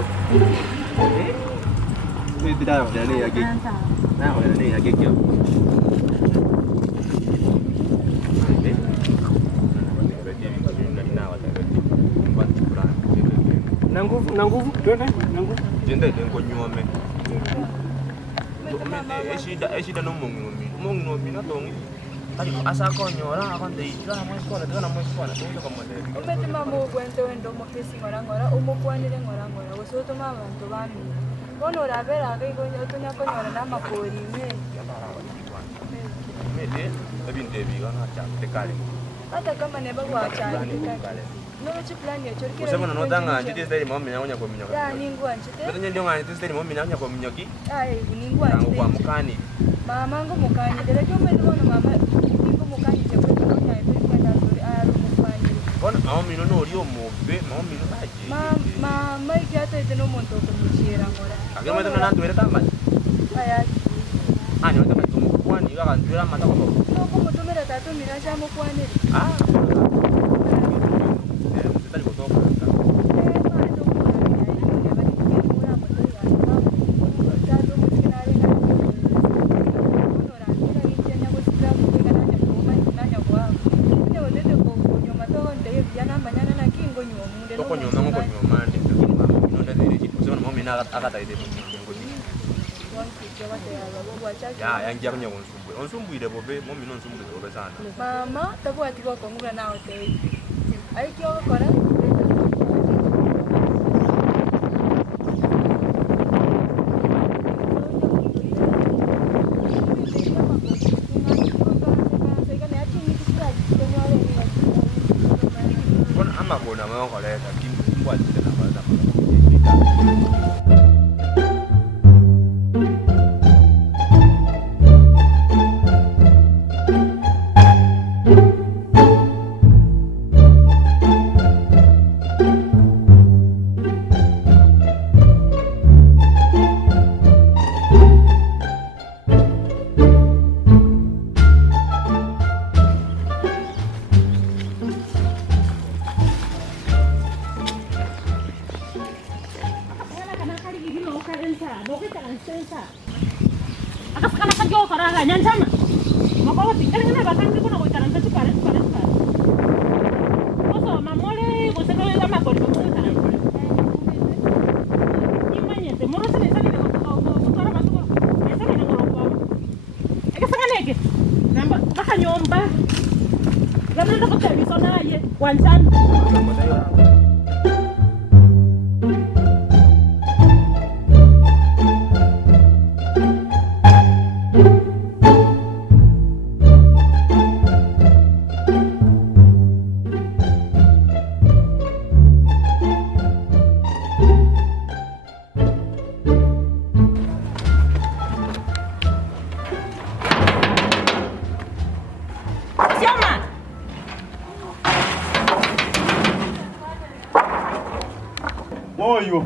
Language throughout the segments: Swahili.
to. Mimi tidak ada ni lagi. Nah, ada ni lagi kyo. Nangu, twende nangu. Jende dengo nyuame. Eshida no mungu na tongi. Tadi asa ko nyora akon dei la mo escola tena mo escola to kama de. Umetima mu gwento endo mo kesi ngora umukwanire ngora gosoto mabantu bami. Bono rabera ga igonyo tunya ko nyora na mapori me. Mede ebinte bigana cha tekale. Hata kama ne bagwa cha tekale. No chi plan ya chorki. Usema no danga nditi stadi mo minya nya ko minyoki. Ya ningwa nchite. Beto ndio ngani nditi stadi mo minya nya ko minyoki. Ai ningwa nchite. Tangu kwa mukani. Mama ngo mukani dere kyo me bono mama ngo mukani je ko no nya ipe kwenda zuri aru mukani. Bona aho mino no rio mo be mo mino baje. Mama ikiata ite no monto ko muchira ngora. Age mo tena nantu era tamba. Aya. Ani wata mai tumu kwani ga kan tuera mata ko. No ko mutumira tatu mira cha mukwani. Ah. Tadi ko to. Ya, yang jarnya onsumbu ide bobe, mo mino onsumbu ide bobe sana. Mama, tabu atiko ko ngura na hotel. Ai kyo ko kora. Kon ama ko na mo ko le ta kim buat kita na ba na. Akasakana kajyo karaga nyanjama. Mako tinggal ngana bakang ko na ko taranta ci pare. Oso mamole ko se ko la ma ko ko ta. Imanye te moro se sale ko para ma ko. Esa ne ko ko. Akasakana ke. Namba baka nyomba. Gamanda ko tabi sona ye wansan. Moyo.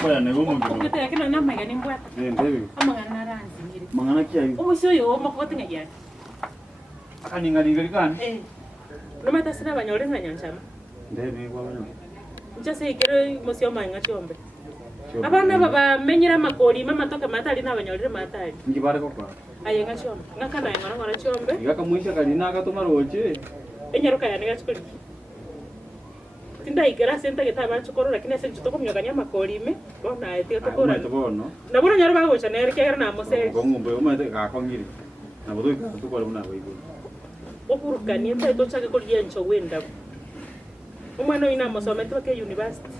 Kwa nego mo ngiro. Kita yakina nama gani mbwata. Ndebe. Amangana ranzi ngiri. Mangana kiai. Umusyo yo makoti ngajya. Akaninga kan. Lumata sina banyore na nyanchama. Ndebe kwa bano. Nchase ikero musyo manga chombe. Abana baba menyera makori mama toka matali na banyore matali. Ngibare kwa. Ayenga chombe. Ngakana ngora chombe. Igaka mwisha kalina akatuma roche. Enyaruka yanega chikoli. Tinda ikera senta kitaba chukoro lakini ase chutoko myoganya makolime bona ete tokora no na bona nyaruba go chanere kera na mose ngo ngumbe umete ka kongiri na bodo ka tukora una boibo okurukani ente to chake ko liencho wenda umwana ina mosomete ke university